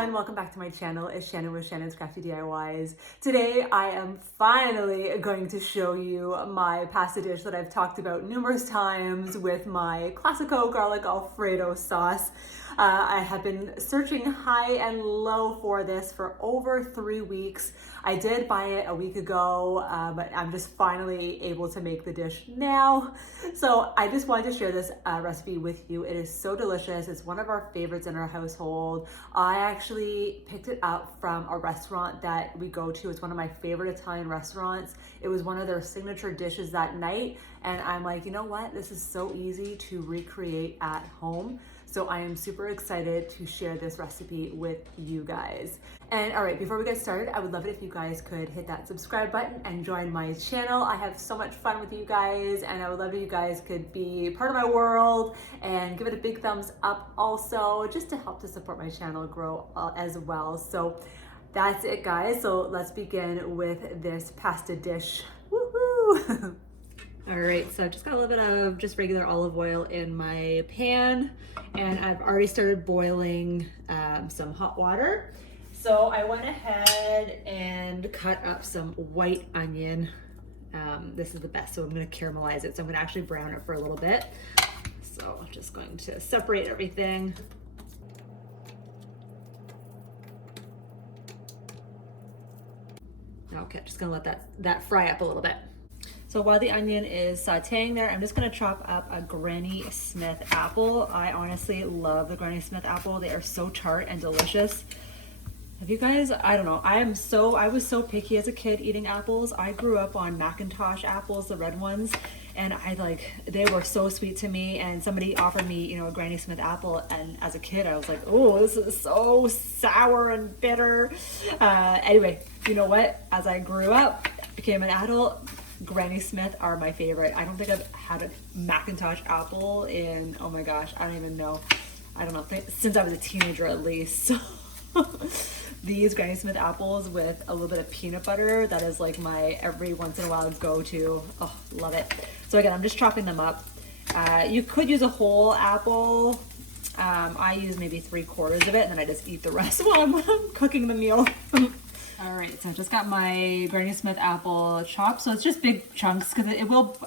everyone, welcome back to my channel. It's Shannon with Shannon's Crafty DIYs. Today I am finally going to show you my pasta dish that I've talked about numerous times with my Classico Garlic ALFREDO Sauce. I have been searching high and low for this for over 3 weeks. I did buy it a week ago, but I'm just finally able to make the dish now. So I just wanted to share this recipe with you. It is so delicious. It's one of our favorites in our household. I actually picked it up from a restaurant that we go to. It's one of my favorite Italian restaurants. It was one of their signature dishes that night. And I'm like, you know what? This is so easy to recreate at home. So I am super excited to share this recipe with you guys. And all right, before we get started, I would love it if you guys could hit that subscribe button and join my channel. I have so much fun with you guys, and I would love if you guys could be part of my world and give it a big thumbs up also, just to help to support my channel grow as well. So that's it, guys. So let's begin with this pasta dish. Woohoo! All right, so I've just got a little bit of just regular olive oil in my pan, and I've already started boiling some hot water. So I went ahead and cut up some white onion. This is the best, so I'm gonna caramelize it. So I'm gonna actually brown it for a little bit. So I'm just going to separate everything. Okay, just gonna let that fry up a little bit. So while the onion is sauteing there, I'm just gonna chop up a Granny Smith apple. I honestly love the Granny Smith apple. They are so tart and delicious. Have you guys, I don't know, I was so picky as a kid eating apples. I grew up on Macintosh apples, the red ones, and they were so sweet to me, and somebody offered me, a Granny Smith apple, and as a kid I was like, oh, this is so sour and bitter. Anyway, you know what? As I grew up, became an adult, Granny Smith are my favorite. I don't think I've had a Macintosh apple in, oh my gosh, I don't even know. I don't know, since I was a teenager at least. So these Granny Smith apples with a little bit of peanut butter, that is like my every once in a while go-to. Oh, love it. So again, I'm just chopping them up. You could use a whole apple. I use maybe 3/4 of it, and then I just eat the rest while I'm cooking the meal. All right, so I just got my Granny Smith apple chopped. So it's just big chunks because it will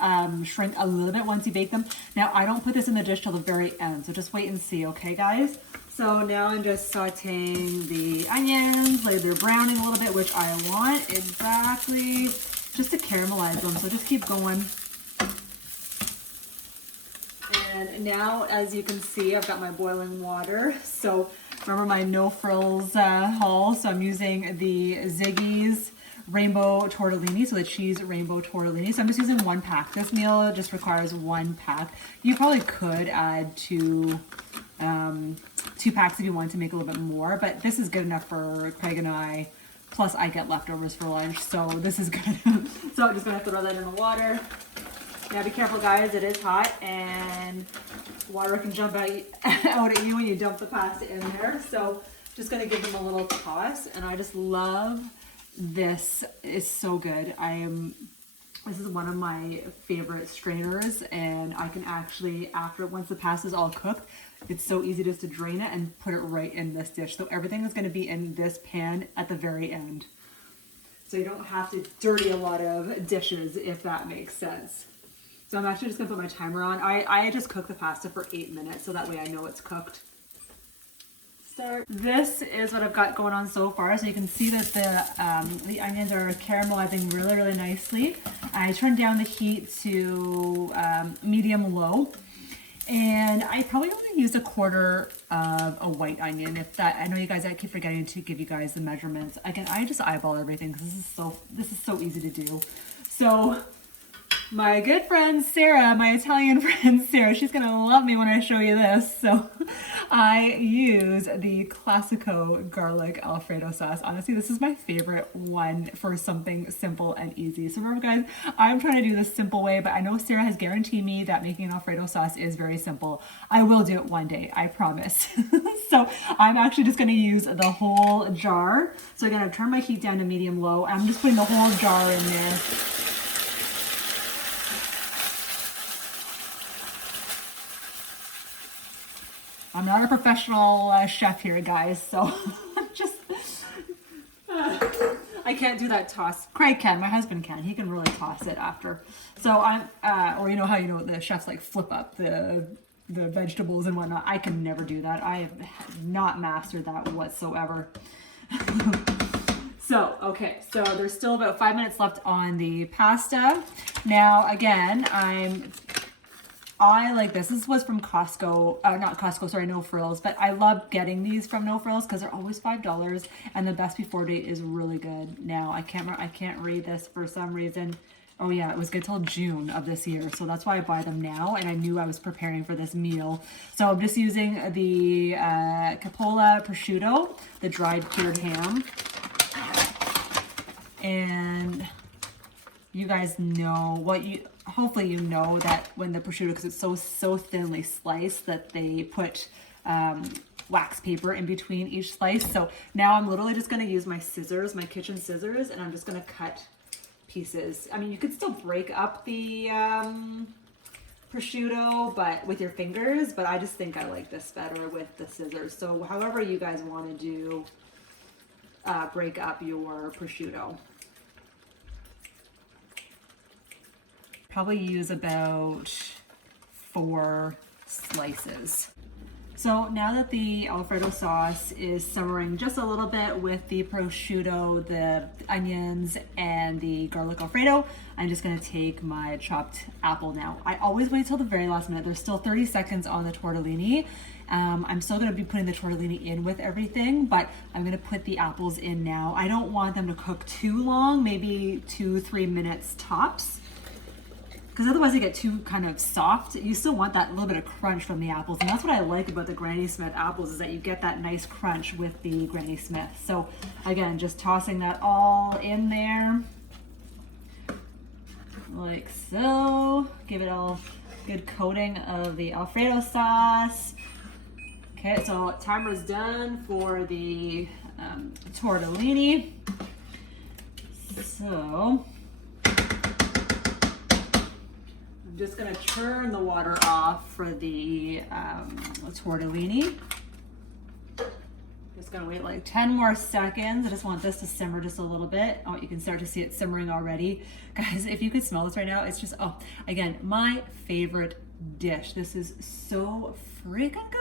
shrink a little bit once you bake them. Now, I don't put this in the dish till the very end, so just wait and see, okay, guys? So now I'm just sauteing the onions, like they're browning a little bit, which I want exactly just to caramelize them. So just keep going. And now, as you can see, I've got my boiling water. So remember my No Frills haul. So I'm using the Ziggys rainbow tortellini, so the cheese rainbow tortellini. So I'm just using 1 pack. This meal just requires 1 pack. You probably could add 2 packs if you want to make a little bit more, but this is good enough for Craig and I. Plus I get leftovers for lunch, so this is good. So I'm just gonna throw that in the water. Now be careful, guys, it is hot and water can jump out at you when you dump the pasta in there. So just gonna give them a little toss, and I just love this. It's so good. This is one of my favorite strainers, and I can actually, once the pasta is all cooked, it's so easy just to drain it and put it right in this dish. So everything is gonna be in this pan at the very end. So you don't have to dirty a lot of dishes, if that makes sense. So I'm actually just gonna put my timer on. I just cooked the pasta for 8 minutes, so that way I know it's cooked. This is what I've got going on so far. So you can see that the onions are caramelizing really, really nicely. I turned down the heat to medium-low, and I probably only used 1/4 of a white onion. I know you guys, I keep forgetting to give you guys the measurements. Again, I just eyeball everything because this is so easy to do. So my good friend Sarah, my Italian friend Sarah, she's gonna love me when I show you this. So I use the Classico Garlic ALFREDO Sauce. Honestly, this is my favorite one for something simple and easy. So remember, guys, I'm trying to do this simple way, but I know Sarah has guaranteed me that making an Alfredo sauce is very simple. I will do it one day, I promise. So I'm actually just gonna use the whole jar. So again, I've turned my heat down to medium-low. I'm just putting the whole jar in there. I'm not a professional chef here, guys, so just I can't do that toss. Craig can, my husband can. He can really toss it after. So I'm, or you know how the chefs like flip up the vegetables and whatnot. I can never do that. I have not mastered that whatsoever. So, okay, so there's still about 5 minutes left on the pasta. Now, again, I like this. This was from Costco, not Costco, sorry, No Frills, but I love getting these from No Frills because they're always $5 and the best before date is really good. Now, I can't read this for some reason. Oh yeah, it was good till June of this year, so that's why I buy them now, and I knew I was preparing for this meal. So I'm just using the Capola prosciutto, the dried cured ham. And you guys know hopefully you know that when the prosciutto, because it's so thinly sliced, that they put wax paper in between each slice. So now I'm literally just going to use my scissors, my kitchen scissors, and I'm just going to cut pieces. I mean, you could still break up the prosciutto but with your fingers, but I just think I like this better with the scissors. So however you guys want to do break up your prosciutto. Probably use about 4 slices. So now that the Alfredo sauce is simmering just a little bit with the prosciutto, the onions, and the garlic Alfredo, I'm just gonna take my chopped apple now. I always wait till the very last minute. There's still 30 seconds on the tortellini. I'm still gonna be putting the tortellini in with everything, but I'm gonna put the apples in now. I don't want them to cook too long, maybe 2-3 minutes tops, because otherwise they get too kind of soft. You still want that little bit of crunch from the apples, and that's what I like about the Granny Smith apples, is that you get that nice crunch with the Granny Smith. So again, just tossing that all in there like so. Give it all good coating of the Alfredo sauce. Okay, so timer's done for the tortellini. So I'm just gonna turn the water off for the tortellini. Just gonna wait like 10 more seconds. I just want this to simmer just a little bit. Oh, you can start to see it simmering already. Guys, if you could smell this right now, it's just, oh, again, my favorite dish. This is so freaking good.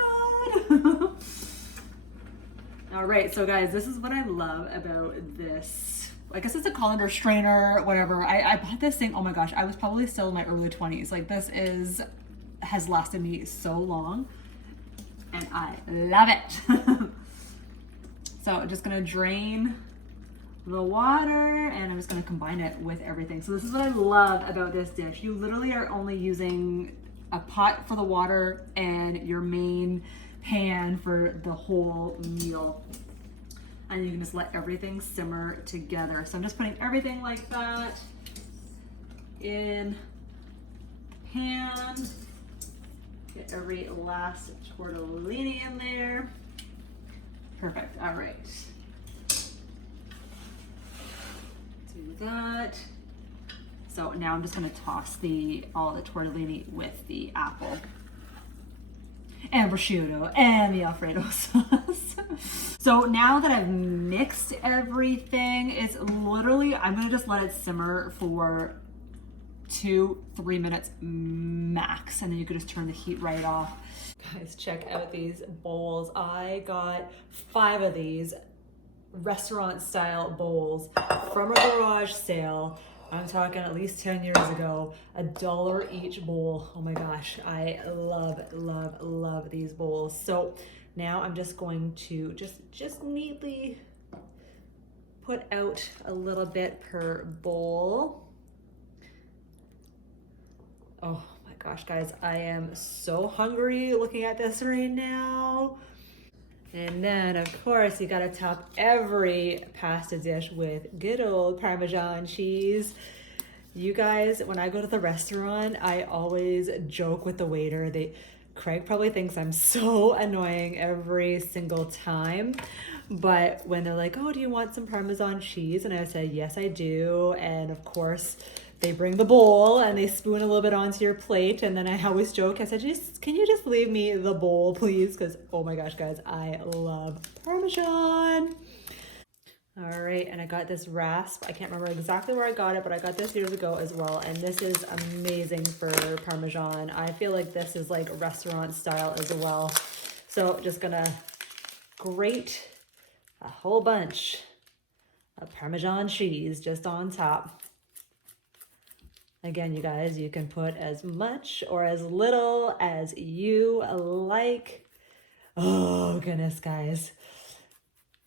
All right, so guys, this is what I love about this. I guess it's a colander strainer, whatever. I bought this thing, oh my gosh, I was probably still in my early 20s. Like, this has lasted me so long, and I love it. So I'm just gonna drain the water, and I'm just gonna combine it with everything. So this is what I love about this dish. You literally are only using a pot for the water and your main pan for the whole meal. And you can just let everything simmer together. So I'm just putting everything like that in the pan. Get every last tortellini in there. Perfect, all right. Do that. So now I'm just gonna toss all the tortellini with the apple and prosciutto and the Alfredo sauce. So now that I've mixed everything, it's literally, I'm gonna just let it simmer for 2-3 minutes max, and then you can just turn the heat right off. Guys, check out these bowls. I got 5 of these restaurant style bowls from a garage sale. I'm talking at least 10 years ago, $1 each bowl. Oh my gosh, I love these bowls. So now I'm just going to just neatly put out a little bit per bowl. Oh my gosh, guys, I am so hungry looking at this right now. And then, of course, you gotta top every pasta dish with good old Parmesan cheese. You guys, when I go to the restaurant, I always joke with the waiter. Craig probably thinks I'm so annoying every single time. But when they're like, oh, do you want some Parmesan cheese? And I say, yes, I do. And of course, they bring the bowl and they spoon a little bit onto your plate, and then I always joke, I said, can you just leave me the bowl, please? Because, oh my gosh, guys, I love Parmesan. All right, and I got this rasp. I can't remember exactly where I got it, but I got this years ago as well, and this is amazing for Parmesan. I feel like this is like restaurant style as well. So just gonna grate a whole bunch of Parmesan cheese just on top. Again, you guys, you can put as much or as little as you like. Oh, goodness, guys.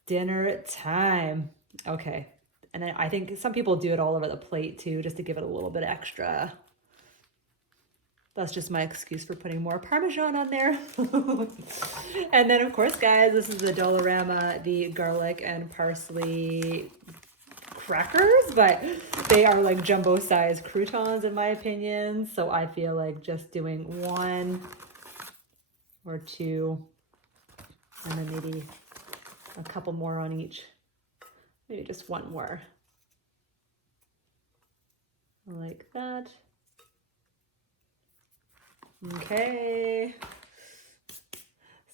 Dinner time. Okay. And then I think some people do it all over the plate too, just to give it a little bit extra. That's just my excuse for putting more Parmesan on there. And then, of course, guys, this is the Dollarama, the garlic and parsley crackers, but they are like jumbo size croutons in my opinion. So I feel like just doing 1 or 2, and then maybe a couple more on each. Maybe just 1 more. Like that. Okay.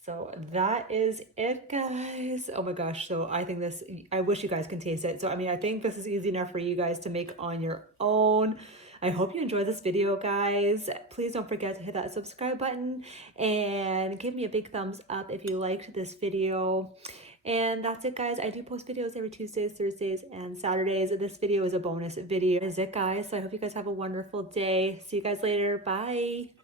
So that is it, guys. Oh my gosh. So I think this, I wish you guys can taste it. So, I mean, I think this is easy enough for you guys to make on your own. I hope you enjoyed this video, guys. Please don't forget to hit that subscribe button and give me a big thumbs up if you liked this video. And that's it, guys. I do post videos every Tuesdays, Thursdays, and Saturdays. This video is a bonus video. That is it, guys. So I hope you guys have a wonderful day. See you guys later. Bye.